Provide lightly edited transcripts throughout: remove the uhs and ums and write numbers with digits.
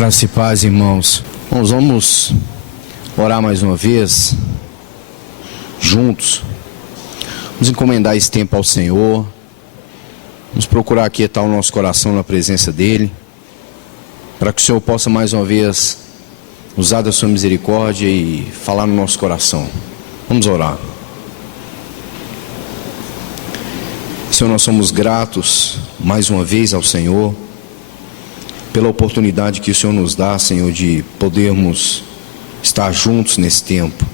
Graça e paz, irmãos. Vamos orar mais uma vez, juntos. Vamos encomendar esse tempo ao Senhor. Vamos procurar aquietar o nosso coração na presença dEle, para que o Senhor possa mais uma vez usar da sua misericórdia e falar no nosso coração. Vamos orar. Senhor, nós somos gratos mais uma vez ao Senhor pela oportunidade que o Senhor nos dá, Senhor, de podermos estar juntos nesse tempo.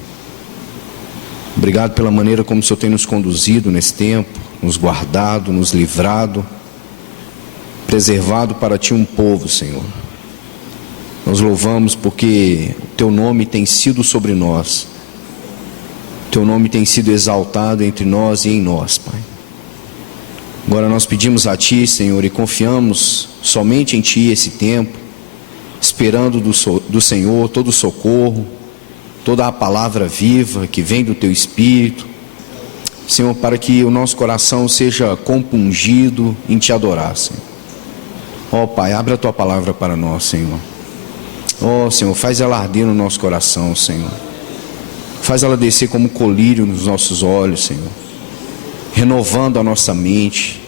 Obrigado pela maneira como o Senhor tem nos conduzido nesse tempo, nos guardado, nos livrado, preservado para Ti um povo, Senhor. Nós louvamos porque o Teu nome tem sido sobre nós, o Teu nome tem sido exaltado entre nós e em nós, Pai. Agora nós pedimos a Ti, Senhor, e confiamos somente em Ti esse tempo, esperando do Senhor todo o socorro, toda a palavra viva que vem do Teu Espírito, Senhor, para que o nosso coração seja compungido em Te adorar, Senhor. Ó Pai, abre a Tua palavra para nós, Senhor. Ó Senhor, faz ela arder no nosso coração, Senhor. Faz ela descer como colírio nos nossos olhos, Senhor, renovando a nossa mente,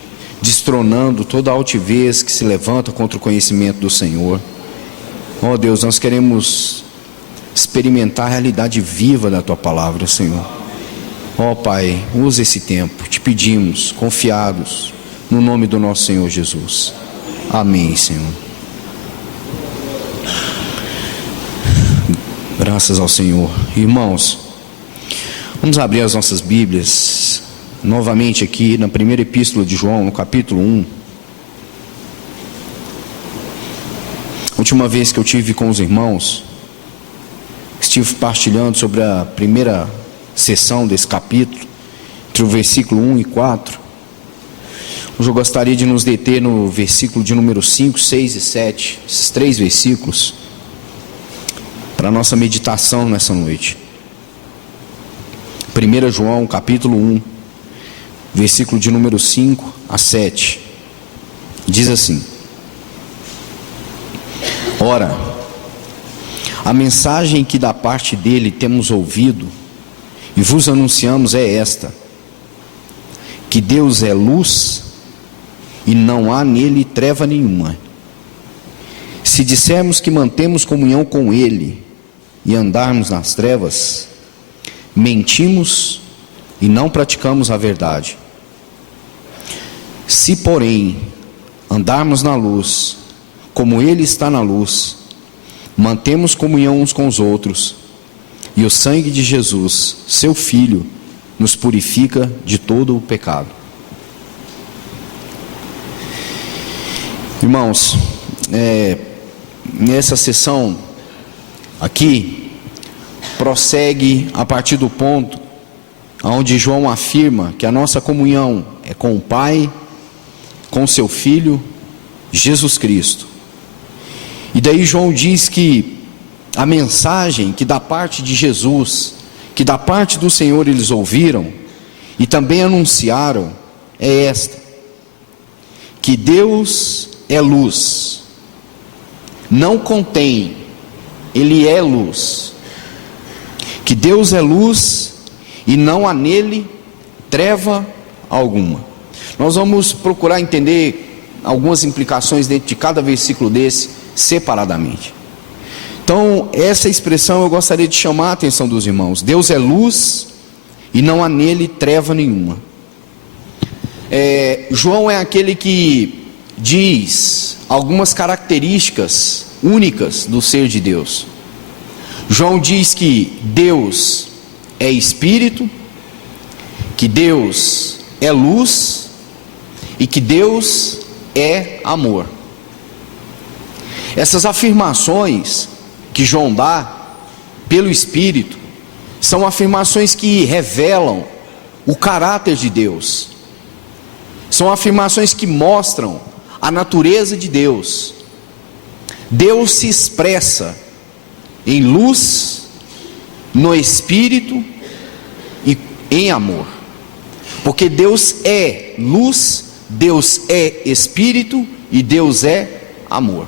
destronando toda a altivez que se levanta contra o conhecimento do Senhor. Ó Deus, nós queremos experimentar a realidade viva da Tua palavra, Senhor. Ó Pai, usa esse tempo, te pedimos, confiados, no nome do nosso Senhor Jesus. Amém, Senhor. Graças ao Senhor. Irmãos, vamos abrir as nossas Bíblias novamente aqui na primeira epístola de João, no capítulo 1. Última vez que eu tive com os irmãos, estive partilhando sobre a primeira sessão desse capítulo, entre o versículo 1 e 4. Hoje eu gostaria de nos deter no versículo de número 5, 6 e 7, esses três versículos, para a nossa meditação nessa noite. 1 João, capítulo 1, versículo de número 5 a 7, diz assim: Ora, a mensagem que da parte dele temos ouvido e vos anunciamos é esta: que Deus é luz e não há nele treva nenhuma. Se dissermos que mantemos comunhão com ele e andarmos nas trevas, mentimos e não praticamos a verdade. Se, porém, andarmos na luz, como Ele está na luz, mantemos comunhão uns com os outros, e o sangue de Jesus, seu Filho, nos purifica de todo o pecado. Irmãos, nessa sessão aqui, prossegue a partir do ponto onde João afirma que a nossa comunhão é com o Pai, com seu Filho, Jesus Cristo. E daí João diz que a mensagem que da parte de Jesus, que da parte do Senhor eles ouviram e também anunciaram, é esta: que Deus é luz, não contém, Ele é luz. Que Deus é luz e não há nele treva alguma. Nós vamos procurar entender algumas implicações dentro de cada versículo desse separadamente. Então, essa expressão eu gostaria de chamar a atenção dos irmãos: Deus é luz e não há nele treva nenhuma. João é aquele que diz algumas características únicas do ser de Deus. João diz que Deus é Espírito, que Deus é luz e que Deus é amor. Essas afirmações que João dá pelo Espírito são afirmações que revelam o caráter de Deus. São afirmações que mostram a natureza de Deus. Deus se expressa em luz, no Espírito e em amor. Porque Deus é luz, Deus é Espírito e Deus é amor.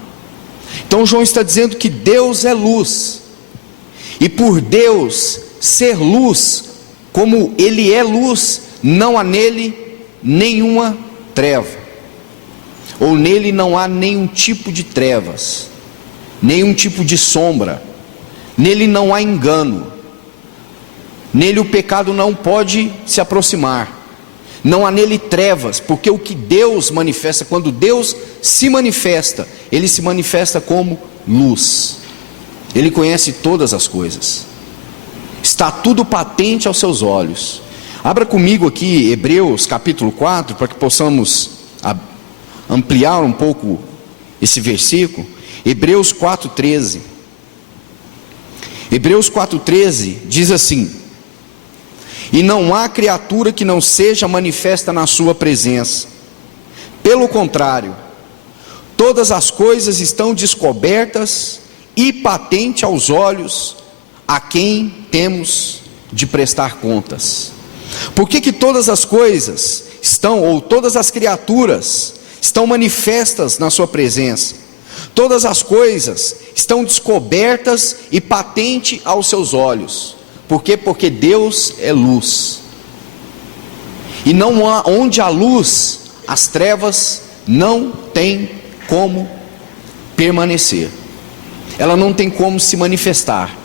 Então João está dizendo que Deus é luz, e por Deus ser luz, como Ele é luz, não há nele nenhuma treva, ou nele não há nenhum tipo de trevas, nenhum tipo de sombra, nele não há engano, nele o pecado não pode se aproximar, não há nele trevas, porque o que Deus manifesta, quando Deus se manifesta, Ele se manifesta como luz, Ele conhece todas as coisas, está tudo patente aos seus olhos. Abra comigo aqui Hebreus capítulo 4, para que possamos ampliar um pouco esse versículo. Hebreus 4,13. Hebreus 4,13 diz assim: e não há criatura que não seja manifesta na sua presença, pelo contrário, todas as coisas estão descobertas e patente aos olhos a quem temos de prestar contas. Por que todas as coisas estão, ou todas as criaturas estão manifestas na sua presença? Todas as coisas estão descobertas e patente aos seus olhos. Por quê? Porque Deus é luz, e não há, onde há luz, as trevas não têm como permanecer, ela não tem como se manifestar.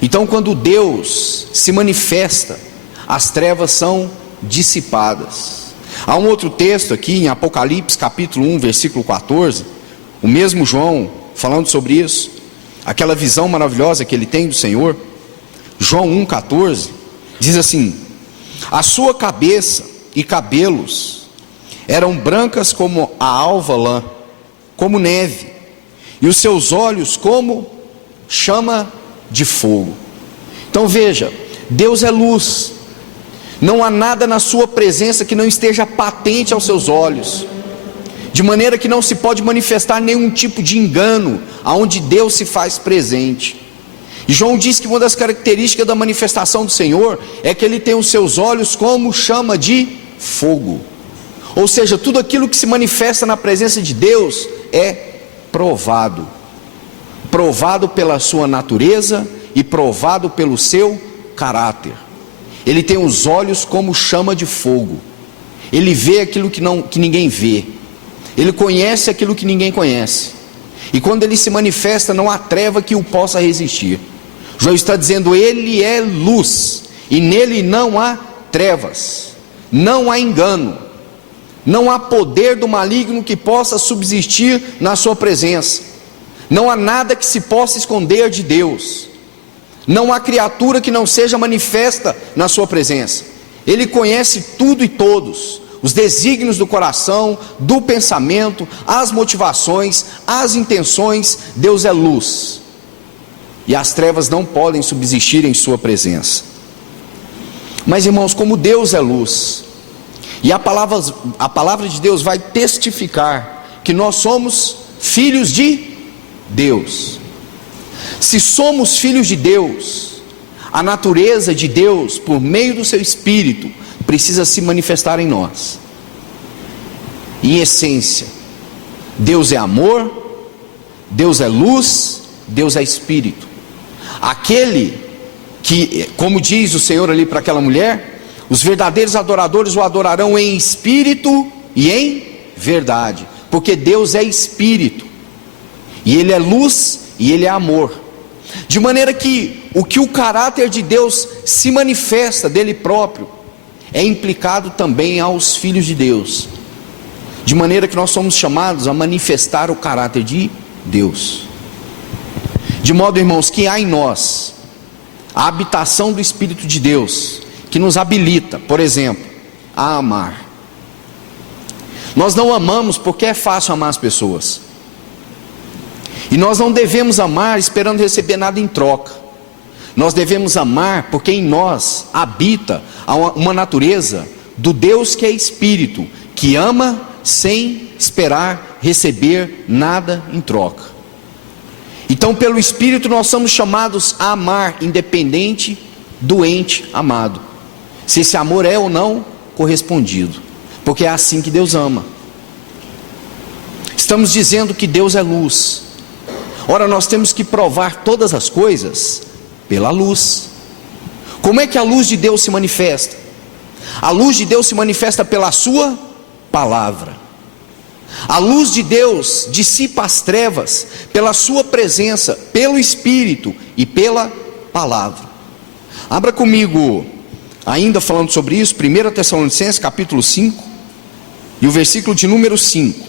Então quando Deus se manifesta, as trevas são dissipadas. Há um outro texto aqui em Apocalipse capítulo 1 versículo 14, o mesmo João falando sobre isso, aquela visão maravilhosa que ele tem do Senhor. João 1,14 diz assim: a sua cabeça e cabelos eram brancas como a alva lã, como neve, e os seus olhos como chama de fogo. Então veja, Deus é luz, não há nada na sua presença que não esteja patente aos seus olhos, de maneira que não se pode manifestar nenhum tipo de engano aonde Deus se faz presente. E João diz que uma das características da manifestação do Senhor é que Ele tem os seus olhos como chama de fogo. Ou seja, tudo aquilo que se manifesta na presença de Deus é provado, provado pela sua natureza e provado pelo seu caráter. Ele tem os olhos como chama de fogo, Ele vê aquilo que ninguém vê, Ele conhece aquilo que ninguém conhece, e quando Ele se manifesta não há treva que o possa resistir. João está dizendo: Ele é luz, e nele não há trevas, não há engano, não há poder do maligno que possa subsistir na sua presença, não há nada que se possa esconder de Deus, não há criatura que não seja manifesta na sua presença. Ele conhece tudo e todos, os desígnios do coração, do pensamento, as motivações, as intenções. Deus é luz, e as trevas não podem subsistir em sua presença. Mas irmãos, como Deus é luz, e a palavra de Deus vai testificar que nós somos filhos de Deus. Se somos filhos de Deus, a natureza de Deus, por meio do seu Espírito, precisa se manifestar em nós. Em essência, Deus é amor, Deus é luz, Deus é Espírito. Aquele que, como diz o Senhor ali para aquela mulher, os verdadeiros adoradores o adorarão em espírito e em verdade, porque Deus é Espírito, e Ele é luz e Ele é amor, de maneira que o caráter de Deus se manifesta dele próprio, é implicado também aos filhos de Deus, de maneira que nós somos chamados a manifestar o caráter de Deus, de modo, irmãos, que há em nós a habitação do Espírito de Deus, que nos habilita, por exemplo, a amar. Nós não amamos porque é fácil amar as pessoas, e nós não devemos amar esperando receber nada em troca. Nós devemos amar porque em nós habita uma natureza do Deus que é Espírito, que ama sem esperar receber nada em troca. Então, pelo Espírito nós somos chamados a amar, independente do ente amado, se esse amor é ou não correspondido, porque é assim que Deus ama. Estamos dizendo que Deus é luz, Ora, nós temos que provar todas as coisas pela luz. Como é que a luz de Deus se manifesta? A luz de Deus se manifesta pela sua palavra. A luz de Deus dissipa as trevas pela sua presença, pelo Espírito e pela palavra. Abra comigo, ainda falando sobre isso, 1 Tessalonicenses capítulo 5 e o versículo de número 5.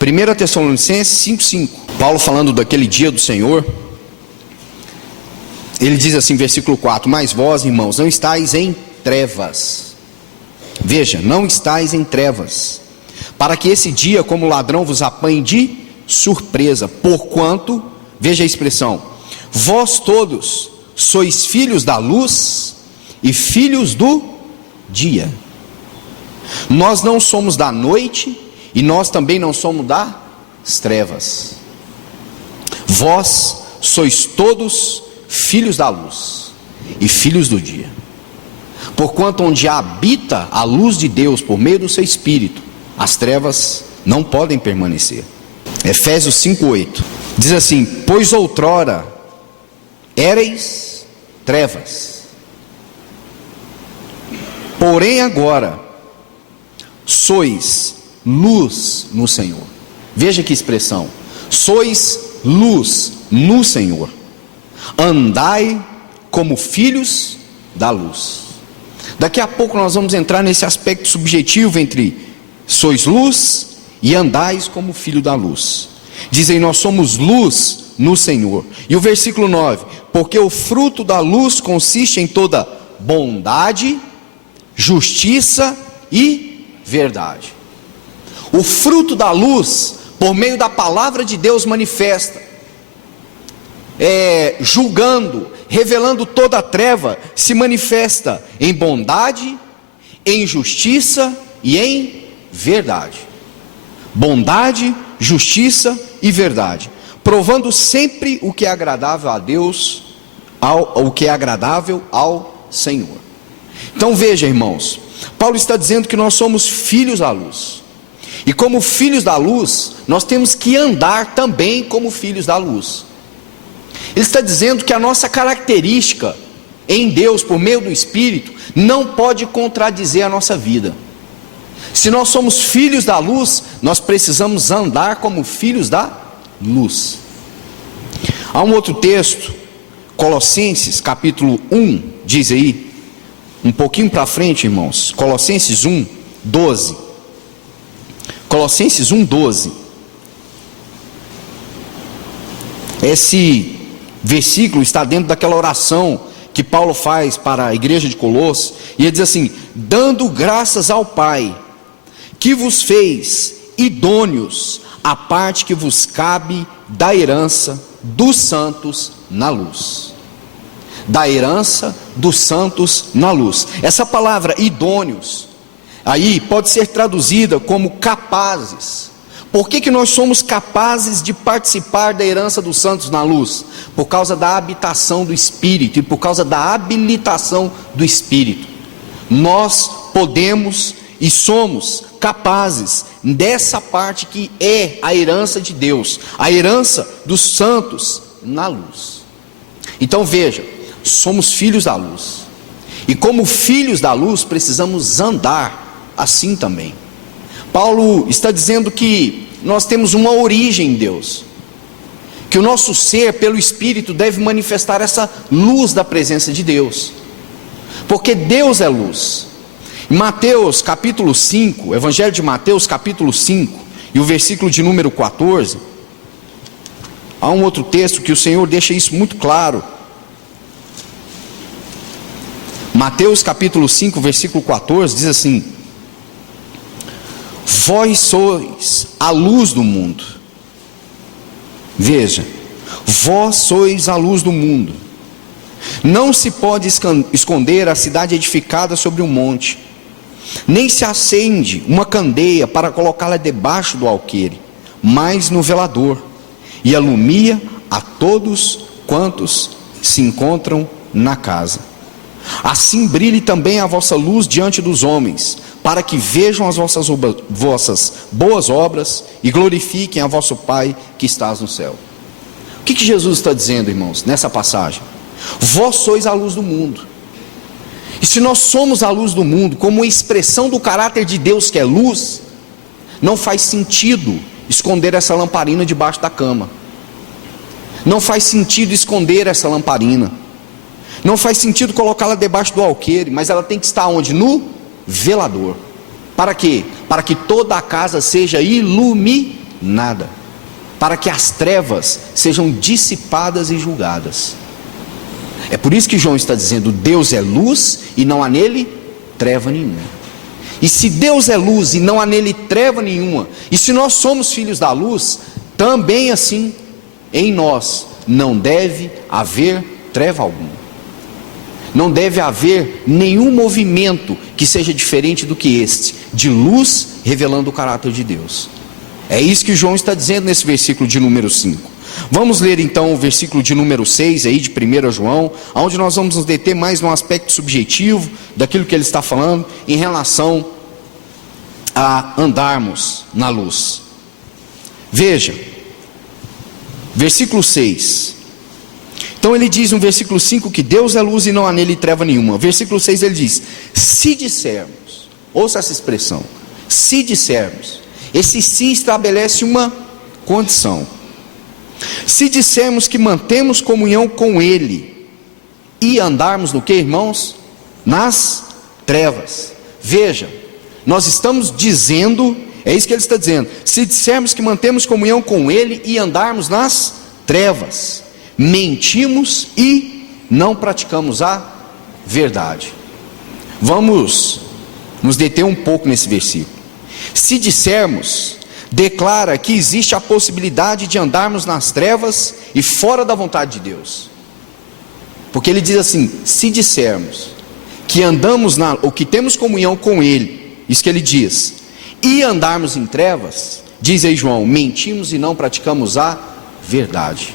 1 Tessalonicenses 5:5. Paulo falando daquele dia do Senhor, ele diz assim, versículo 4: mas vós, irmãos, não estáis em trevas. Veja, não estáis em trevas, para que esse dia como ladrão vos apanhe de surpresa, porquanto, veja a expressão, vós todos sois filhos da luz e filhos do dia. Nós não somos da noite e nós também não somos das trevas. Vós sois todos filhos da luz e filhos do dia. Porquanto onde habita a luz de Deus por meio do seu Espírito, as trevas não podem permanecer. Efésios 5:8 diz assim: pois outrora éreis trevas, porém agora sois luz no Senhor. Veja que expressão: sois luz no Senhor. Andai como filhos da luz. Daqui a pouco nós vamos entrar nesse aspecto subjetivo entre sois luz e andais como filho da luz. Dizem, nós somos luz no Senhor. E o versículo 9: porque o fruto da luz consiste em toda bondade, justiça e verdade. O fruto da luz, por meio da palavra de Deus, manifesta, julgando, revelando toda a treva, se manifesta em bondade, em justiça e em verdade. Bondade, justiça e verdade, provando sempre o que é agradável a Deus, o que é agradável ao Senhor. Então veja, irmãos, Paulo está dizendo que nós somos filhos da luz, e como filhos da luz, nós temos que andar também como filhos da luz. Ele está dizendo que a nossa característica em Deus, por meio do Espírito, não pode contradizer a nossa vida. Se nós somos filhos da luz, nós precisamos andar como filhos da luz. Há um outro texto, Colossenses capítulo 1, diz aí, um pouquinho para frente, irmãos, Colossenses 1, 12. Colossenses 1, 12. Esse versículo está dentro daquela oração que Paulo faz para a igreja de Colossos, e ele diz assim: dando graças ao Pai, que vos fez idôneos à parte que vos cabe da herança dos santos na luz. Da herança dos santos na luz. Essa palavra idôneos aí pode ser traduzida como capazes. Por que nós somos capazes de participar da herança dos santos na luz? Por causa da habitação do Espírito e por causa da habilitação do Espírito. Nós podemos e somos capazes dessa parte que é a herança de Deus, a herança dos santos na luz. Então veja, somos filhos da luz, e como filhos da luz precisamos andar assim também. Paulo está dizendo que nós temos uma origem em Deus, que o nosso ser pelo Espírito deve manifestar essa luz da presença de Deus, porque Deus é luz. Em Mateus capítulo 5, Evangelho de Mateus capítulo 5 e o versículo de número 14, há um outro texto que o Senhor deixa isso muito claro. Mateus capítulo 5, versículo 14, diz assim: vós sois a luz do mundo. Veja, vós sois a luz do mundo. Não se pode esconder a cidade edificada sobre um monte, nem se acende uma candeia para colocá-la debaixo do alqueire, mas no velador, e alumia a todos quantos se encontram na casa. Assim brilhe também a vossa luz diante dos homens, para que vejam as vossas boas obras e glorifiquem a vosso Pai que estás no céu. que Jesus está dizendo, irmãos, nessa passagem? Vós sois a luz do mundo. E se nós somos a luz do mundo, como expressão do caráter de Deus que é luz, não faz sentido esconder essa lamparina debaixo da cama. Não faz sentido esconder essa lamparina. Não faz sentido colocá-la debaixo do alqueire, mas ela tem que estar onde? No velador. Para quê? Para que toda a casa seja iluminada, para que as trevas sejam dissipadas e julgadas. É por isso que João está dizendo: Deus é luz e não há nele treva nenhuma. E se Deus é luz e não há nele treva nenhuma, e se nós somos filhos da luz, também assim em nós não deve haver treva alguma. Não deve haver nenhum movimento que seja diferente do que este, de luz revelando o caráter de Deus. É isso que João está dizendo nesse versículo de número 5. Vamos ler então o versículo de número 6 aí de 1 João, onde nós vamos nos deter mais no aspecto subjetivo daquilo que ele está falando em relação a andarmos na luz. Veja, versículo 6. Então ele diz no versículo 5 que Deus é luz e não há nele treva nenhuma. Versículo 6 ele diz: se dissermos, ouça essa expressão, se dissermos. Esse se estabelece uma condição. Se dissermos que mantemos comunhão com ele e andarmos no que, irmãos? Nas trevas. Veja, nós estamos dizendo, é isso que ele está dizendo, se dissermos que mantemos comunhão com ele e andarmos nas trevas, mentimos e não praticamos a verdade. Vamos nos deter um pouco nesse versículo. Se dissermos, declara que existe a possibilidade de andarmos nas trevas e fora da vontade de Deus. Porque ele diz assim: se dissermos que andamos ou que temos comunhão com ele, isso que ele diz, e andarmos em trevas, diz aí João, mentimos e não praticamos a verdade.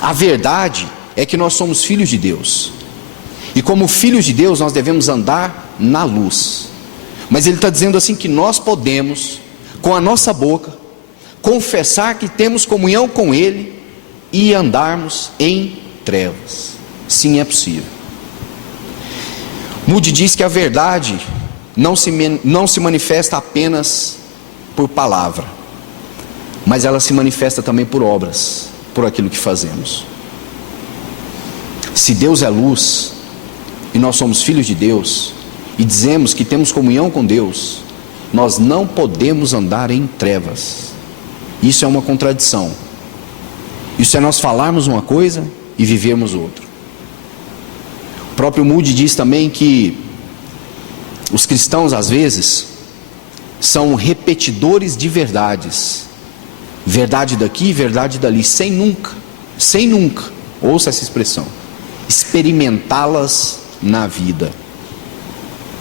A verdade é que nós somos filhos de Deus, e como filhos de Deus nós devemos andar na luz. Mas ele está dizendo assim que nós podemos, com a nossa boca, confessar que temos comunhão com ele e andarmos em trevas. Sim, é possível. Moody diz que a verdade não se manifesta apenas por palavra, mas ela se manifesta também por obras, por aquilo que fazemos. Se Deus é luz e nós somos filhos de Deus e dizemos que temos comunhão com Deus, nós não podemos andar em trevas. Isso é uma contradição. Isso é nós falarmos uma coisa e vivermos outra. O próprio Moody diz também que os cristãos às vezes são repetidores de verdades, verdade daqui, verdade dali, sem nunca, ouça essa expressão, experimentá-las na vida.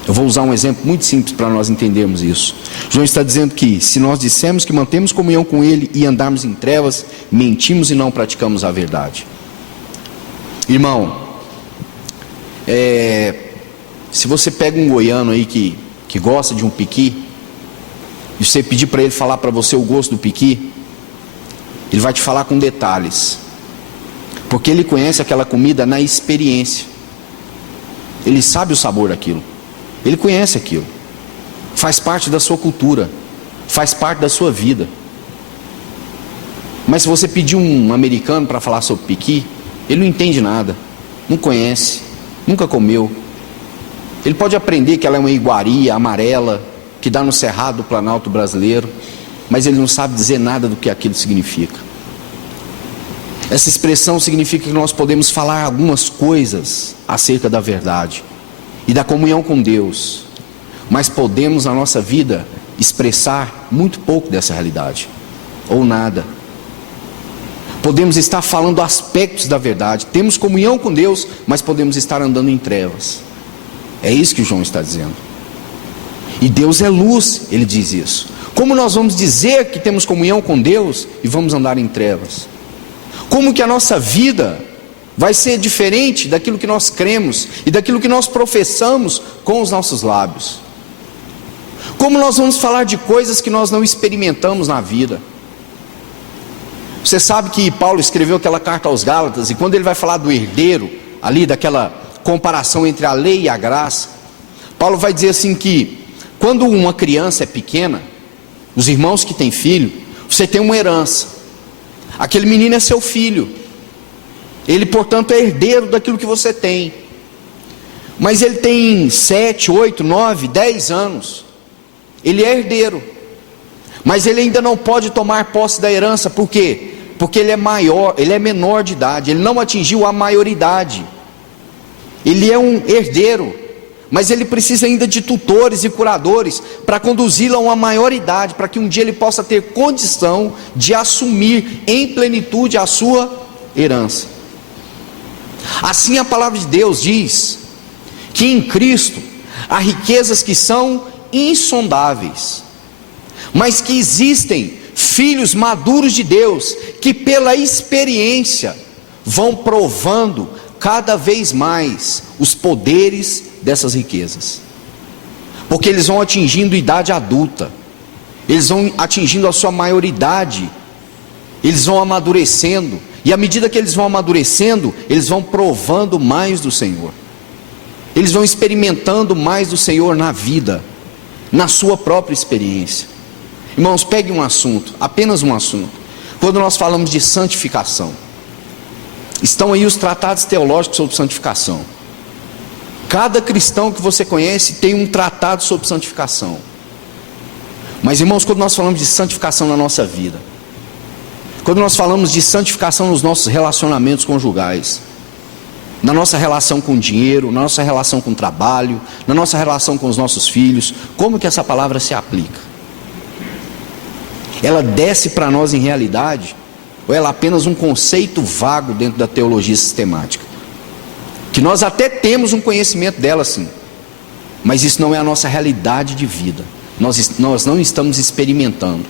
Eu vou usar um exemplo muito simples para nós entendermos isso. João está dizendo que se nós dissermos que mantemos comunhão com ele e andarmos em trevas, mentimos e não praticamos a verdade. Irmão, se você pega um goiano aí que gosta de um piqui, e você pedir para ele falar para você o gosto do piqui, ele vai te falar com detalhes, porque ele conhece aquela comida na experiência. Ele sabe o sabor daquilo, ele conhece aquilo, faz parte da sua cultura, faz parte da sua vida. Mas se você pedir um americano para falar sobre piqui, ele não entende nada, não conhece, nunca comeu. Ele pode aprender que ela é uma iguaria amarela que dá no cerrado do Planalto brasileiro, mas ele não sabe dizer nada do que aquilo significa. Essa expressão significa que nós podemos falar algumas coisas acerca da verdade e da comunhão com Deus, mas podemos na nossa vida expressar muito pouco dessa realidade, ou nada. Podemos estar falando aspectos da verdade, temos comunhão com Deus, mas podemos estar andando em trevas. É isso que João está dizendo. E Deus é luz, ele diz isso. Como nós vamos dizer que temos comunhão com Deus e vamos andar em trevas? Como que a nossa vida vai ser diferente daquilo que nós cremos e daquilo que nós professamos com os nossos lábios? Como nós vamos falar de coisas que nós não experimentamos na vida? Você sabe que Paulo escreveu aquela carta aos Gálatas, e quando ele vai falar do herdeiro, ali daquela comparação entre a lei e a graça, Paulo vai dizer assim que quando uma criança é pequena, os irmãos que têm filho, você tem uma herança. Aquele menino é seu filho. Ele, portanto, é herdeiro daquilo que você tem. Mas ele tem 7, 8, 9, 10 anos. Ele é herdeiro. Mas ele ainda não pode tomar posse da herança. Por quê? Porque ele é maior, ele é menor de idade. Ele não atingiu a maioridade. Ele é um herdeiro, mas ele precisa ainda de tutores e curadores para conduzi-lo a uma maior idade, para que um dia ele possa ter condição de assumir em plenitude a sua herança. Assim a palavra de Deus diz que em Cristo há riquezas que são insondáveis, mas que existem filhos maduros de Deus que pela experiência vão provando cada vez mais os poderes dessas riquezas, porque eles vão atingindo idade adulta, eles vão atingindo a sua maioridade, eles vão amadurecendo, e à medida que eles vão amadurecendo, eles vão provando mais do Senhor, eles vão experimentando mais do Senhor na vida, na sua própria experiência. Irmãos, pegue um assunto, apenas um assunto. Quando nós falamos de santificação, estão aí os tratados teológicos sobre santificação. Cada cristão que você conhece tem um tratado sobre santificação. Mas, irmãos, quando nós falamos de santificação na nossa vida, quando nós falamos de santificação nos nossos relacionamentos conjugais, na nossa relação com o dinheiro, na nossa relação com o trabalho, na nossa relação com os nossos filhos, como que essa palavra se aplica? Ela desce para nós em realidade, ou ela é apenas um conceito vago dentro da teologia sistemática? Que nós até temos um conhecimento dela sim, mas isso não é a nossa realidade de vida. Nós não estamos experimentando.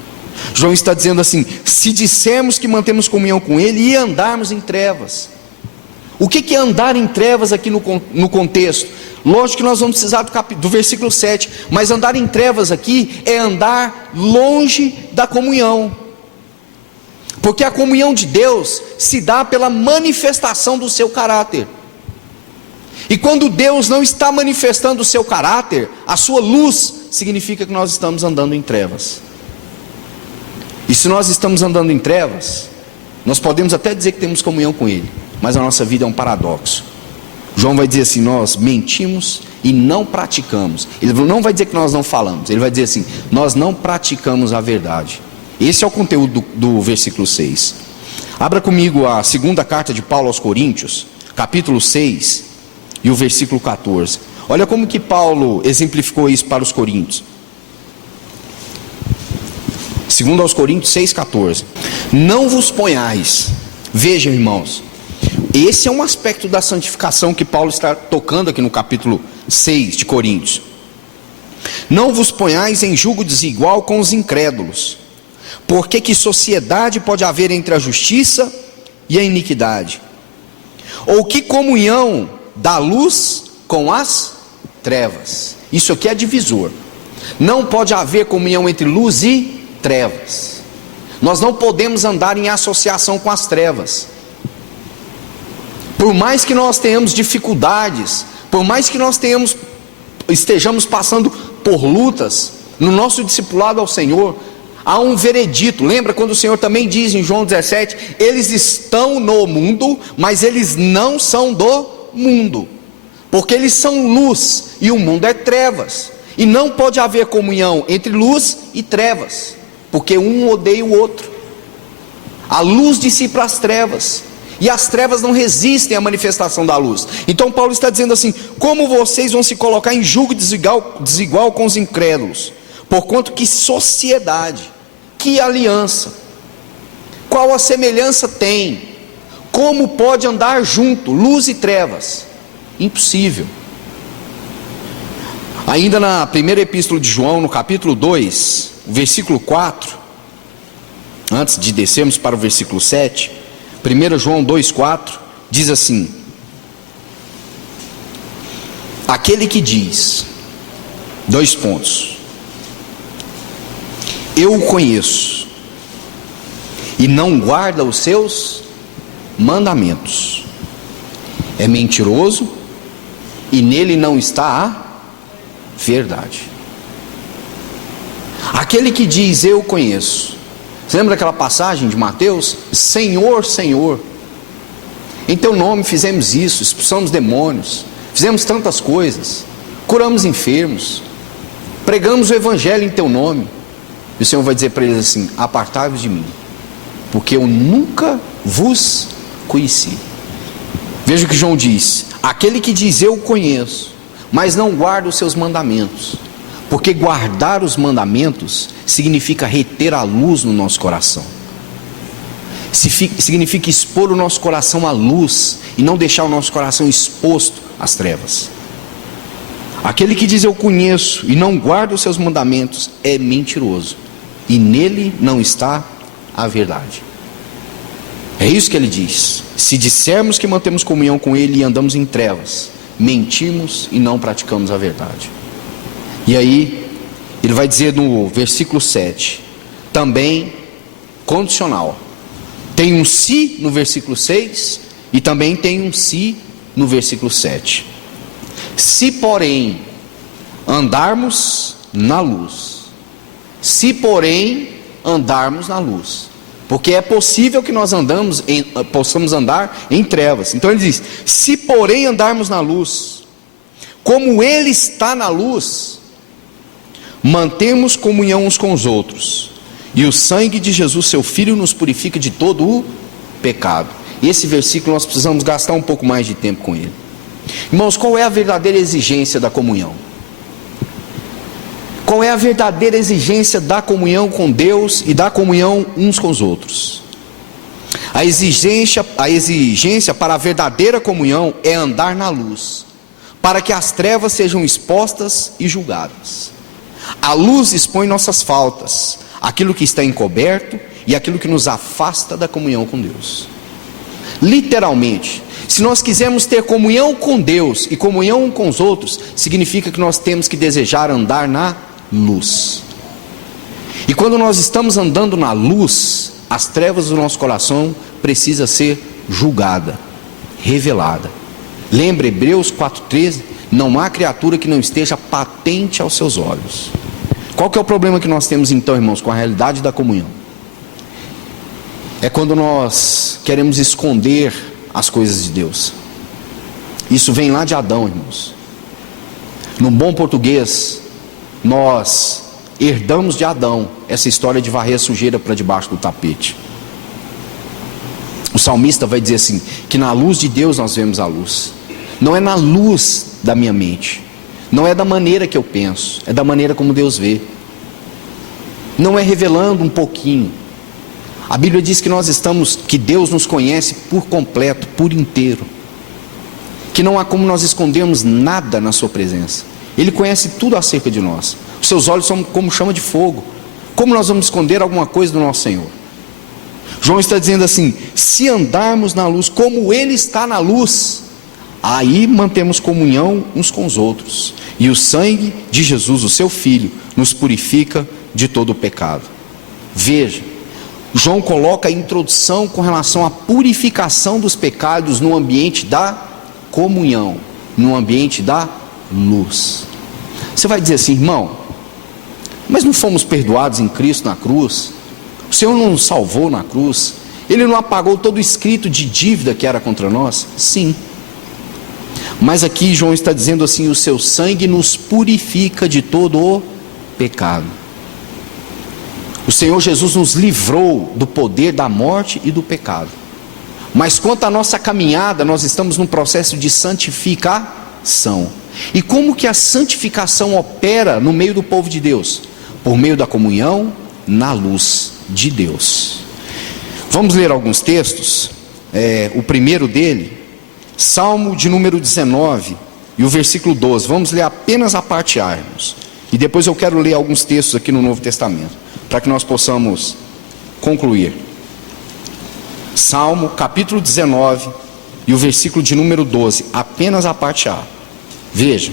João está dizendo assim: se dissermos que mantemos comunhão com Ele e andarmos em trevas. O que é andar em trevas aqui no contexto? Lógico que nós vamos precisar do versículo 7, mas andar em trevas aqui é andar longe da comunhão, porque a comunhão de Deus se dá pela manifestação do seu caráter, e quando Deus não está manifestando o seu caráter, a sua luz, significa que nós estamos andando em trevas. E se nós estamos andando em trevas, nós podemos até dizer que temos comunhão com Ele, mas a nossa vida é um paradoxo. João vai dizer assim: nós mentimos e não praticamos. Ele não vai dizer que nós não falamos, ele vai dizer assim: nós não praticamos a verdade. Esse é o conteúdo do versículo 6. Abra comigo a segunda carta de Paulo aos Coríntios, capítulo 6 e o versículo 14. Olha como que Paulo exemplificou isso para os coríntios. Segundo aos Coríntios 6,14. Não vos ponhais. Vejam, irmãos, esse é um aspecto da santificação que Paulo está tocando aqui no capítulo 6 de Coríntios. Não vos ponhais em julgo desigual com os incrédulos, porque que sociedade pode haver entre a justiça e a iniquidade? Ou que comunhão da luz com as trevas? Isso aqui é divisor. Não pode haver comunhão entre luz e trevas. Nós não podemos andar em associação com as trevas. Por mais que nós tenhamos dificuldades, por mais que nós estejamos passando por lutas no nosso discipulado ao Senhor, há um veredito. Lembra quando o Senhor também diz em João 17: eles estão no mundo, mas eles não são do mundo, porque eles são luz e o mundo é trevas, e não pode haver comunhão entre luz e trevas, porque um odeia o outro. A luz dissipa as trevas, e as trevas não resistem à manifestação da luz. Então Paulo está dizendo assim: como vocês vão se colocar em julgo desigual com os incrédulos? Porquanto que sociedade, que aliança, qual a semelhança tem? Como pode andar junto, luz e trevas? Impossível. Ainda na primeira epístola de João, no capítulo 2, versículo 4, antes de descermos para o versículo 7, 1 João 2,4, diz assim: aquele que diz, dois pontos, eu o conheço, e não guarda os seus mandamentos, é mentiroso e nele não está a verdade. Aquele que diz eu conheço, você lembra daquela passagem de Mateus? Senhor, Senhor, em teu nome fizemos isso, expulsamos demônios, fizemos tantas coisas, curamos enfermos, pregamos o evangelho em teu nome. E o Senhor vai dizer para eles assim: apartai-vos de mim, porque eu nunca vos conheci. Veja o que João diz: aquele que diz eu conheço, mas não guarda os seus mandamentos, porque guardar os mandamentos significa reter a luz no nosso coração, significa expor o nosso coração à luz e não deixar o nosso coração exposto às trevas. Aquele que diz eu conheço e não guarda os seus mandamentos é mentiroso, e nele não está a verdade. É isso que ele diz: se dissermos que mantemos comunhão com ele e andamos em trevas, mentimos e não praticamos a verdade. E aí ele vai dizer no versículo 7, também condicional. Tem um se no versículo 6 e também tem um se no versículo 7. Se porém andarmos na luz, se porém andarmos na luz, porque é possível que nós possamos andar em trevas. Então ele diz: se porém andarmos na luz, como ele está na luz, mantemos comunhão uns com os outros, e o sangue de Jesus, seu Filho, nos purifica de todo o pecado. E esse versículo nós precisamos gastar um pouco mais de tempo com ele. Irmãos, qual é a verdadeira exigência da comunhão? Qual é a verdadeira exigência da comunhão com Deus e da comunhão uns com os outros? A exigência para a verdadeira comunhão é andar na luz, para que as trevas sejam expostas e julgadas. A luz expõe nossas faltas, aquilo que está encoberto e aquilo que nos afasta da comunhão com Deus. Literalmente, se nós quisermos ter comunhão com Deus e comunhão com os outros, significa que nós temos que desejar andar na luz. E quando nós estamos andando na luz, as trevas do nosso coração precisam ser julgadas, reveladas. Lembra Hebreus 4,13? Não há criatura que não esteja patente aos seus olhos. Qual que é o problema que nós temos então, irmãos, com a realidade da comunhão? É quando nós queremos esconder as coisas de Deus. Isso vem lá de Adão, irmãos. No bom português, nós herdamos de Adão essa história de varrer a sujeira para debaixo do tapete. O salmista vai dizer assim, que na luz de Deus nós vemos a luz. Não é na luz da minha mente, não é da maneira que eu penso, é da maneira como Deus vê. Não é revelando um pouquinho. A Bíblia diz que Deus nos conhece por completo, por inteiro, que não há como nós escondermos nada na sua presença. Ele conhece tudo acerca de nós. Os seus olhos são como chama de fogo. Como nós vamos esconder alguma coisa do nosso Senhor? João está dizendo assim: se andarmos na luz como Ele está na luz, aí mantemos comunhão uns com os outros, e o sangue de Jesus, o seu Filho, nos purifica de todo o pecado. Veja, João coloca a introdução com relação à purificação dos pecados no ambiente da comunhão, no ambiente da luz. Você vai dizer assim: irmão, mas não fomos perdoados em Cristo na cruz? O Senhor não nos salvou na cruz? Ele não apagou todo o escrito de dívida que era contra nós? Sim. Mas aqui João está dizendo assim: o seu sangue nos purifica de todo o pecado. O Senhor Jesus nos livrou do poder da morte e do pecado. Mas quanto à nossa caminhada, nós estamos num processo de santificação. E como que a santificação opera no meio do povo de Deus? Por meio da comunhão na luz de Deus. Vamos ler alguns textos. O primeiro dele, Salmo de número 19 e o versículo 12. Vamos ler apenas a parte A, irmãos. E depois eu quero ler alguns textos aqui no Novo Testamento, para que nós possamos concluir. Salmo capítulo 19 e o versículo de número 12, apenas a parte A. Veja,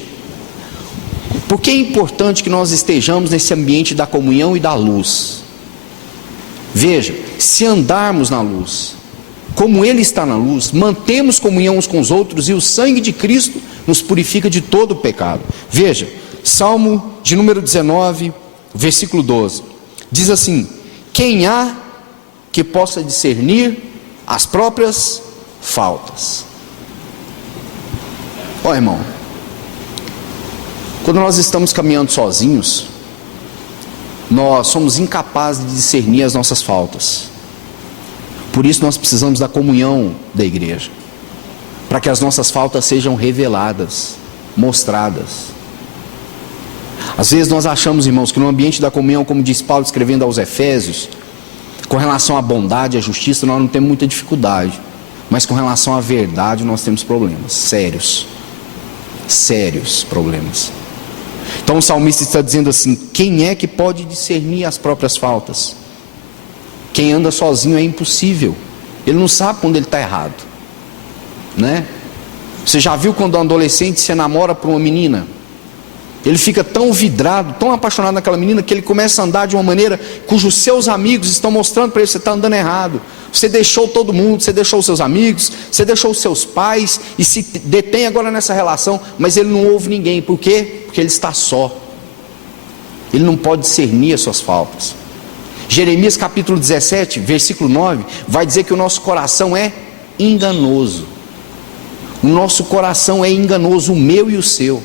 por que é importante que nós estejamos nesse ambiente da comunhão e da luz? Veja, se andarmos na luz, como Ele está na luz, mantemos comunhão uns com os outros, e o sangue de Cristo nos purifica de todo o pecado. Veja, Salmo de número 19, versículo 12, diz assim: quem há que possa discernir as próprias faltas? Ó irmão, quando nós estamos caminhando sozinhos, nós somos incapazes de discernir as nossas faltas. Por isso nós precisamos da comunhão da igreja, para que as nossas faltas sejam reveladas, mostradas. Às vezes nós achamos, irmãos, que no ambiente da comunhão, como diz Paulo escrevendo aos Efésios, com relação à bondade e à justiça nós não temos muita dificuldade, mas com relação à verdade nós temos problemas sérios problemas. Então o salmista está dizendo assim: quem é que pode discernir as próprias faltas? Quem anda sozinho é impossível, ele não sabe quando ele está errado, né? Você já viu quando um adolescente se namora por uma menina? Ele fica tão vidrado, tão apaixonado naquela menina, que ele começa a andar de uma maneira cujos seus amigos estão mostrando para ele: você está andando errado, você deixou todo mundo, você deixou os seus amigos, você deixou os seus pais, e se detém agora nessa relação. Mas ele não ouve ninguém. Por quê? Porque ele está só, ele não pode discernir as suas faltas. Jeremias capítulo 17, versículo 9, vai dizer que o nosso coração é enganoso. O nosso coração é enganoso, o meu e o seu.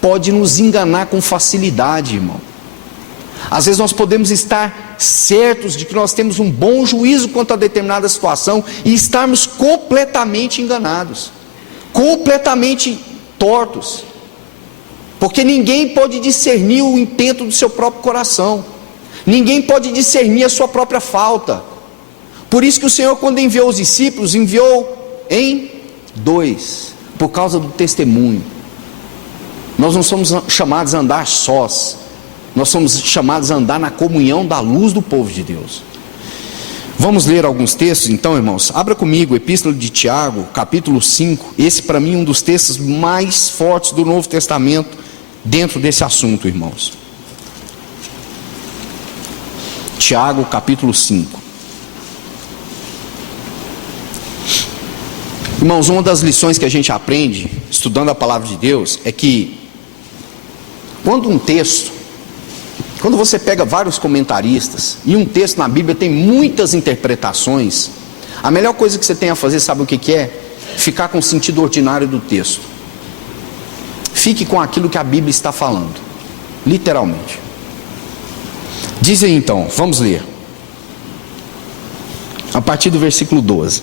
Pode nos enganar com facilidade, irmão. Às vezes nós podemos estar certos de que nós temos um bom juízo quanto a determinada situação e estarmos completamente enganados, completamente tortos, porque ninguém pode discernir o intento do seu próprio coração, ninguém pode discernir a sua própria falta. Por isso que o Senhor, quando enviou os discípulos, enviou em dois, por causa do testemunho. Nós não somos chamados a andar sós, nós somos chamados a andar na comunhão da luz do povo de Deus. Vamos ler alguns textos então, irmãos. Abra comigo, Epístola de Tiago, capítulo 5. Esse para mim é um dos textos mais fortes do Novo Testamento dentro desse assunto, irmãos. Tiago, capítulo 5. Irmãos, uma das lições que a gente aprende estudando a palavra de Deus é que quando você pega vários comentaristas e um texto na Bíblia tem muitas interpretações, a melhor coisa que você tem a fazer, sabe o que é? Ficar com o sentido ordinário do texto. Fique com aquilo que a Bíblia está falando, literalmente. Diz aí então, vamos ler a partir do versículo 12.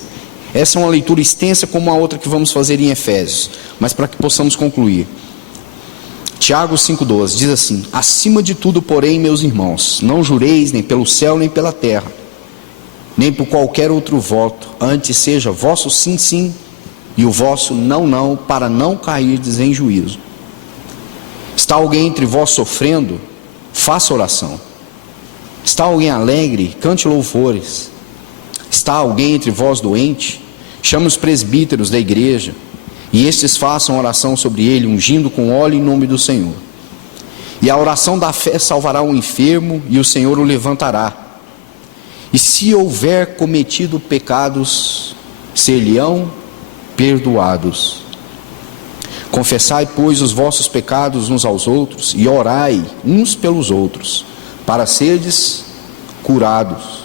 Essa é uma leitura extensa como a outra que vamos fazer em Efésios, mas para que possamos concluir. Tiago 5,12 diz assim: acima de tudo, porém, meus irmãos, não jureis nem pelo céu nem pela terra, nem por qualquer outro voto, antes seja vosso sim, sim, e o vosso não, não, para não cairdes em juízo. Está alguém entre vós sofrendo? Faça oração. Está alguém alegre? Cante louvores. Está alguém entre vós doente? Chame os presbíteros da igreja, e estes façam oração sobre ele, ungindo com óleo em nome do Senhor. E a oração da fé salvará o enfermo, e o Senhor o levantará. E se houver cometido pecados, ser-lhe-ão perdoados. Confessai, pois, os vossos pecados uns aos outros, e orai uns pelos outros, para serdes curados.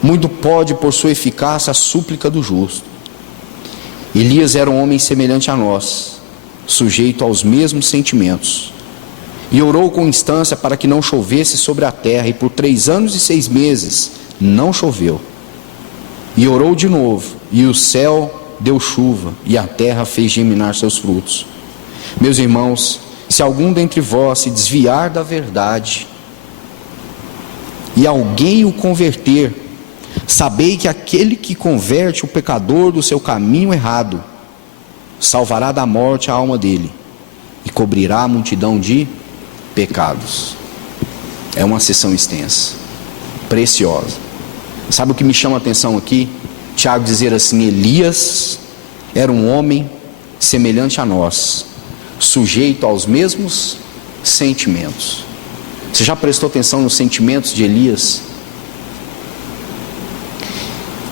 Muito pode, por sua eficácia, a súplica do justo. Elias era um homem semelhante a nós, sujeito aos mesmos sentimentos, e orou com instância para que não chovesse sobre a terra, e por 3 anos e 6 meses não choveu. E orou de novo, e o céu deu chuva, e a terra fez germinar seus frutos. Meus irmãos, se algum dentre vós se desviar da verdade, e alguém o converter, sabei que aquele que converte o pecador do seu caminho errado, salvará da morte a alma dele, e cobrirá a multidão de pecados. É uma sessão extensa, preciosa. Sabe o que me chama a atenção aqui? Tiago dizer assim: Elias era um homem semelhante a nós, sujeito aos mesmos sentimentos. Você já prestou atenção nos sentimentos de Elias?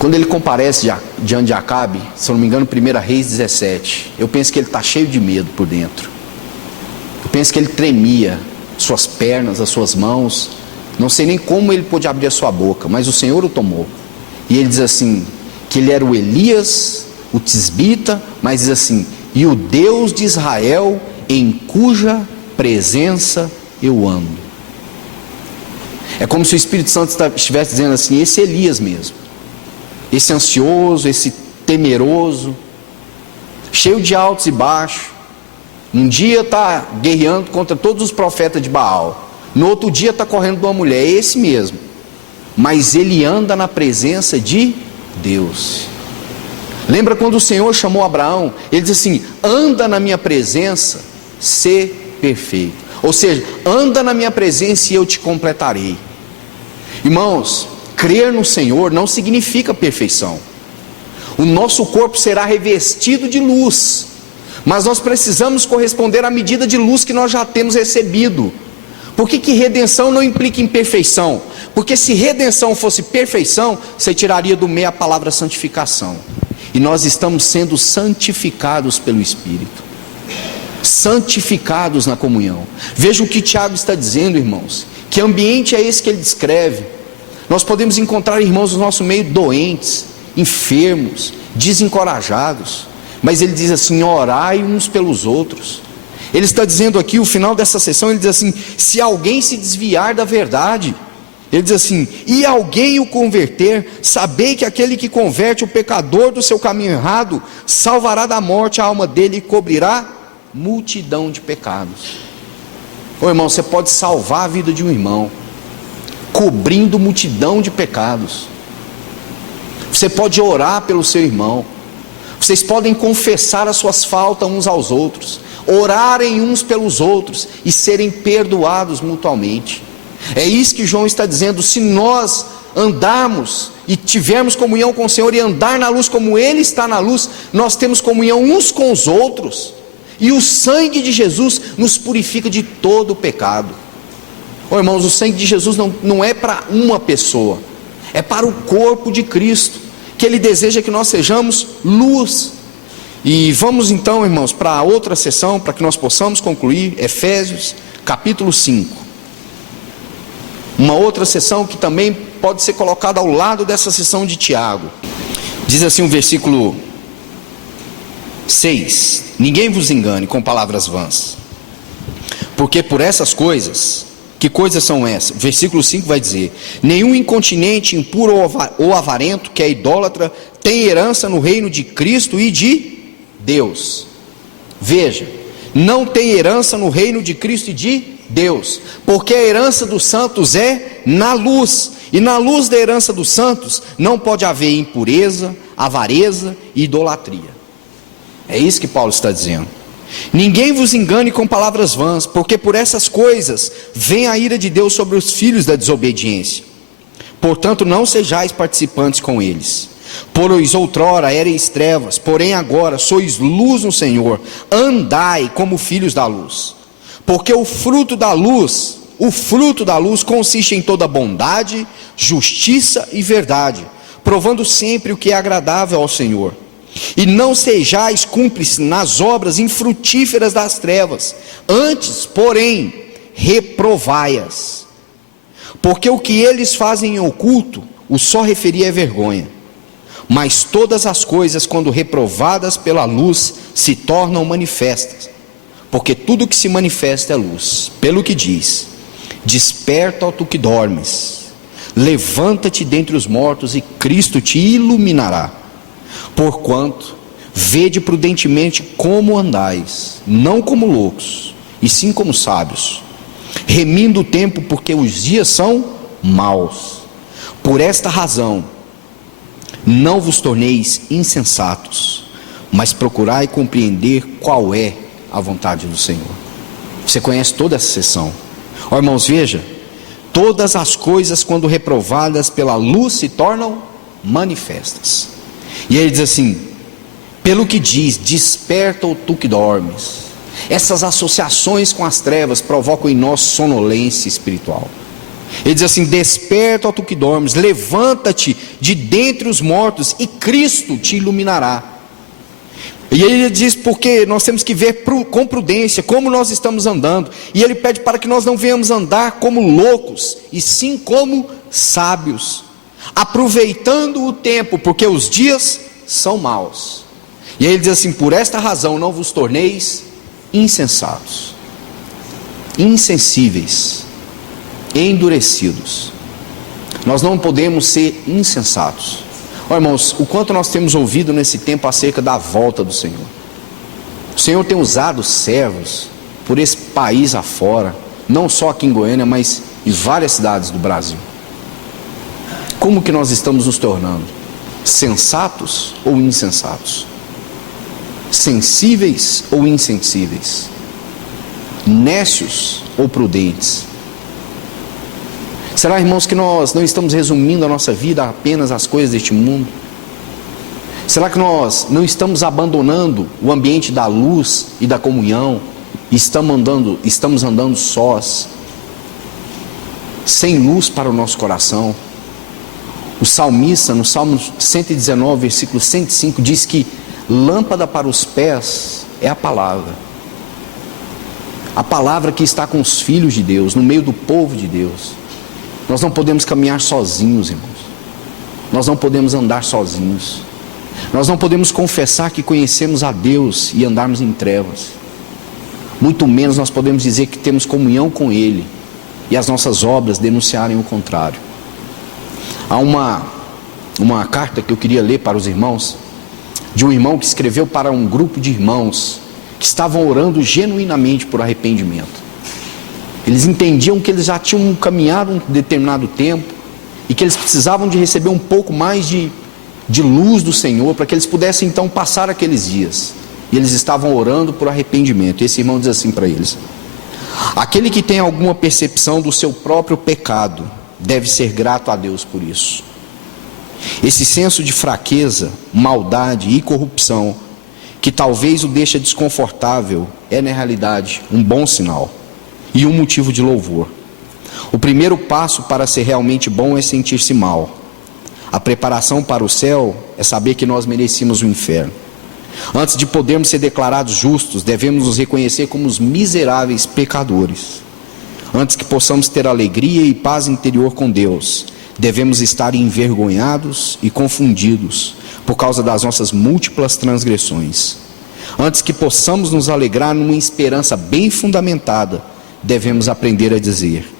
Quando ele comparece diante de Acabe, se eu não me engano, 1 Reis 17, eu penso que ele está cheio de medo por dentro. Eu penso que ele tremia, suas pernas, as suas mãos. Não sei nem como ele pôde abrir a sua boca, mas o Senhor o tomou. E ele diz assim, que ele era o Elias, o tisbita, mas diz assim, e o Deus de Israel, em cuja presença eu ando. É como se o Espírito Santo estivesse dizendo assim, esse Elias mesmo. Esse ansioso, esse temeroso, cheio de altos e baixos. Um dia está guerreando contra todos os profetas de Baal, no outro dia está correndo de uma mulher, é esse mesmo. Mas ele anda na presença de Deus. Lembra quando o Senhor chamou Abraão? Ele diz assim, anda na minha presença, ser perfeito. Ou seja, anda na minha presença e eu te completarei. Irmãos, crer no Senhor não significa perfeição. O nosso corpo será revestido de luz, mas nós precisamos corresponder à medida de luz que nós já temos recebido. Por que redenção não implica em perfeição? Porque se redenção fosse perfeição, você tiraria do meio a palavra santificação. E nós estamos sendo santificados pelo Espírito, santificados na comunhão. Veja o que Tiago está dizendo, irmãos. Que ambiente é esse que ele descreve? Nós podemos encontrar irmãos no nosso meio doentes, enfermos, desencorajados, mas ele diz assim, orai uns pelos outros. Ele está dizendo aqui, o final dessa sessão, ele diz assim, se alguém se desviar da verdade, ele diz assim, e alguém o converter, sabei que aquele que converte o pecador do seu caminho errado, salvará da morte a alma dele e cobrirá multidão de pecados. Ô irmão, você pode salvar a vida de um irmão, cobrindo multidão de pecados. Você pode orar pelo seu irmão. Vocês podem confessar as suas faltas uns aos outros, orarem uns pelos outros e serem perdoados mutuamente. É isso que João está dizendo. Se nós andarmos e tivermos comunhão com o Senhor e andar na luz como Ele está na luz, nós temos comunhão uns com os outros, e o sangue de Jesus nos purifica de todo o pecado. Oh, irmãos, o sangue de Jesus não é para uma pessoa, é para o corpo de Cristo, que Ele deseja que nós sejamos luz. E vamos então, irmãos, para a outra sessão, para que nós possamos concluir, Efésios capítulo 5. Uma outra sessão que também pode ser colocada ao lado dessa sessão de Tiago. Diz assim o versículo 6: ninguém vos engane com palavras vãs, porque por essas coisas... Que coisas são essas? Versículo 5 vai dizer, nenhum incontinente, impuro ou avarento, que é idólatra, tem herança no reino de Cristo e de Deus. Veja, não tem herança no reino de Cristo e de Deus, porque a herança dos santos é na luz, e na luz da herança dos santos não pode haver impureza, avareza e idolatria. É isso que Paulo está dizendo. Ninguém vos engane com palavras vãs, porque por essas coisas vem a ira de Deus sobre os filhos da desobediência. Portanto, não sejais participantes com eles. Pois outrora éreis trevas, porém agora sois luz no Senhor. Andai como filhos da luz. Porque o fruto da luz consiste em toda bondade, justiça e verdade, provando sempre o que é agradável ao Senhor. E não sejais cúmplices nas obras infrutíferas das trevas, antes, porém, reprovai-as. Porque o que eles fazem em oculto, o só referia é vergonha. Mas todas as coisas, quando reprovadas pela luz, se tornam manifestas. Porque tudo que se manifesta é luz. Pelo que diz, desperta, ó tu que dormes, levanta-te dentre os mortos e Cristo te iluminará. Porquanto, vede prudentemente como andais, não como loucos, e sim como sábios, remindo o tempo, porque os dias são maus. Por esta razão, não vos torneis insensatos, mas procurai compreender qual é a vontade do Senhor. Você conhece toda essa sessão. Ó, irmãos, veja, todas as coisas, quando reprovadas pela luz, se tornam manifestas. E ele diz assim, pelo que diz, desperta, ó tu que dormes. Essas associações com as trevas provocam em nós sonolência espiritual. Ele diz assim: desperta, ó tu que dormes, levanta-te de dentre os mortos, e Cristo te iluminará. E ele diz porque nós temos que ver com prudência como nós estamos andando. E ele pede para que nós não venhamos andar como loucos, e sim como sábios, aproveitando o tempo, porque os dias são maus. E aí ele diz assim: por esta razão não vos torneis insensatos, insensíveis, endurecidos. Nós não podemos ser insensatos. Ó irmãos, o quanto nós temos ouvido nesse tempo acerca da volta do Senhor. O Senhor tem usado servos por esse país afora, não só aqui em Goiânia, mas em várias cidades do Brasil. Como que nós estamos nos tornando? Sensatos ou insensatos? Sensíveis ou insensíveis? Nécios ou prudentes? Será, irmãos, que nós não estamos resumindo a nossa vida a apenas às coisas deste mundo? Será que nós não estamos abandonando o ambiente da luz e da comunhão e estamos andando sós, sem luz para o nosso coração? O salmista, no Salmo 119, versículo 105, diz que lâmpada para os pés é a palavra que está com os filhos de Deus, no meio do povo de Deus. Nós não podemos caminhar sozinhos, irmãos. Nós não podemos andar sozinhos. Nós não podemos confessar que conhecemos a Deus e andarmos em trevas. Muito menos nós podemos dizer que temos comunhão com Ele e as nossas obras denunciarem o contrário. Há uma carta que eu queria ler para os irmãos, de um irmão que escreveu para um grupo de irmãos que estavam orando genuinamente por arrependimento. Eles entendiam que eles já tinham caminhado um determinado tempo e que eles precisavam de receber um pouco mais de luz do Senhor para que eles pudessem então passar aqueles dias. E eles estavam orando por arrependimento. E esse irmão diz assim para eles: aquele que tem alguma percepção do seu próprio pecado deve ser grato a Deus por isso. Esse senso de fraqueza, maldade e corrupção que talvez o deixa desconfortável é na realidade um bom sinal e um motivo de louvor. O primeiro passo para ser realmente bom é sentir-se mal. A preparação para o céu é saber que nós merecíamos o inferno. Antes de podermos ser declarados justos, devemos nos reconhecer como os miseráveis pecadores. Antes que possamos ter alegria e paz interior com Deus, devemos estar envergonhados e confundidos por causa das nossas múltiplas transgressões. Antes que possamos nos alegrar numa esperança bem fundamentada, devemos aprender a dizer: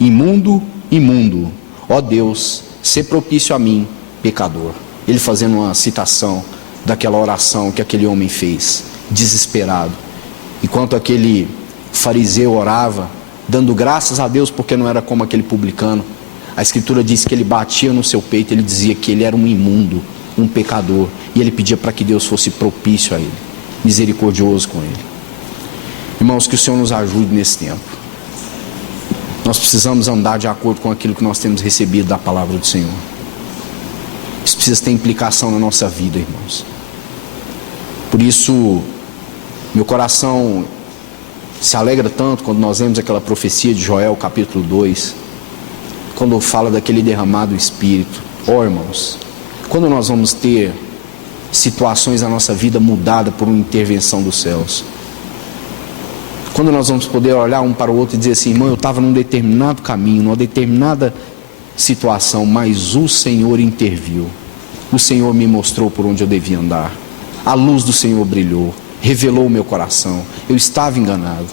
imundo, imundo, ó Deus, sê propício a mim, pecador. Ele fazendo uma citação daquela oração que aquele homem fez, desesperado, enquanto aquele fariseu orava, dando graças a Deus porque não era como aquele publicano. A Escritura diz que ele batia no seu peito, ele dizia que ele era um imundo, um pecador, e ele pedia para que Deus fosse propício a ele, misericordioso com ele. Irmãos, que o Senhor nos ajude nesse tempo. Nós precisamos andar de acordo com aquilo que nós temos recebido da palavra do Senhor. Isso precisa ter implicação na nossa vida, irmãos. Por isso, meu coração se alegra tanto quando nós lemos aquela profecia de Joel, capítulo 2, quando fala daquele derramado Espírito. Ó irmãos, quando nós vamos ter situações na nossa vida mudada por uma intervenção dos céus? Quando nós vamos poder olhar um para o outro e dizer assim: irmão, eu estava num determinado caminho, numa determinada situação, mas o Senhor interviu, o Senhor me mostrou por onde eu devia andar, a luz do Senhor brilhou, revelou o meu coração, eu estava enganado.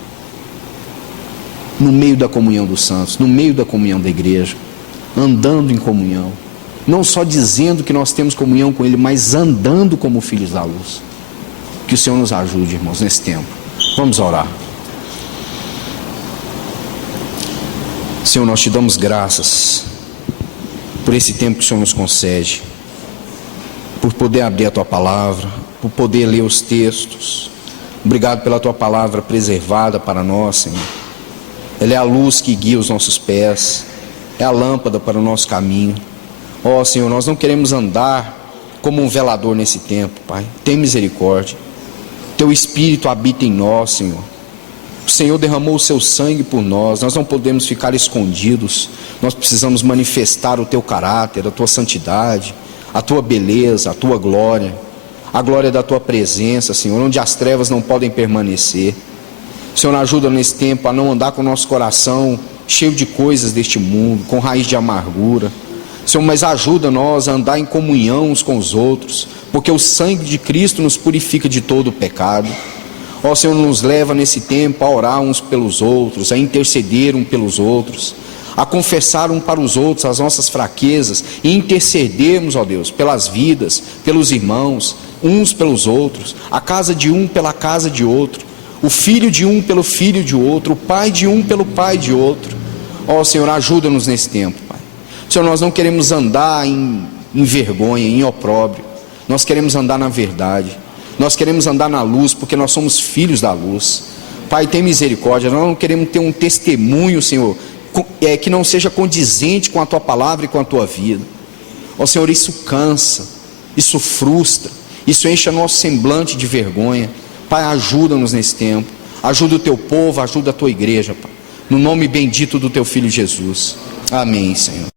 No meio da comunhão dos santos, no meio da comunhão da igreja, andando em comunhão, não só dizendo que nós temos comunhão com Ele, mas andando como filhos da luz. Que o Senhor nos ajude, irmãos, nesse tempo. Vamos orar. Senhor, nós te damos graças por esse tempo que o Senhor nos concede, por poder abrir a Tua palavra, por poder ler os textos. Obrigado pela Tua palavra preservada para nós, Senhor. Ela é a luz que guia os nossos pés, é a lâmpada para o nosso caminho. Ó Senhor, nós não queremos andar como um velador nesse tempo, Pai. Tem misericórdia. Teu Espírito habita em nós, Senhor. O Senhor derramou o seu sangue por nós, nós não podemos ficar escondidos, nós precisamos manifestar o teu caráter, a tua santidade, a tua beleza, a tua glória, a glória da tua presença, Senhor, onde as trevas não podem permanecer. Senhor, ajuda nesse tempo a não andar com o nosso coração cheio de coisas deste mundo, com raiz de amargura. Senhor, mas ajuda nós a andar em comunhão uns com os outros, porque o sangue de Cristo nos purifica de todo o pecado. Ó Senhor, nos leva nesse tempo a orar uns pelos outros, a interceder uns pelos outros, a confessar um para os outros as nossas fraquezas e intercedermos, ó Deus, pelas vidas, pelos irmãos, uns pelos outros, a casa de um pela casa de outro, o filho de um pelo filho de outro, o pai de um pelo pai de outro. Ó Senhor, ajuda-nos nesse tempo, Pai. Senhor, nós não queremos andar em vergonha, em opróbrio, nós queremos andar na verdade, nós queremos andar na luz, porque nós somos filhos da luz. Pai, tem misericórdia, nós não queremos ter um testemunho, Senhor, que não seja condizente com a Tua palavra e com a Tua vida. Ó Senhor, isso cansa, isso frustra, isso enche o nosso semblante de vergonha. Pai, ajuda-nos nesse tempo, ajuda o Teu povo, ajuda a Tua igreja, Pai, no nome bendito do Teu Filho Jesus. Amém, Senhor.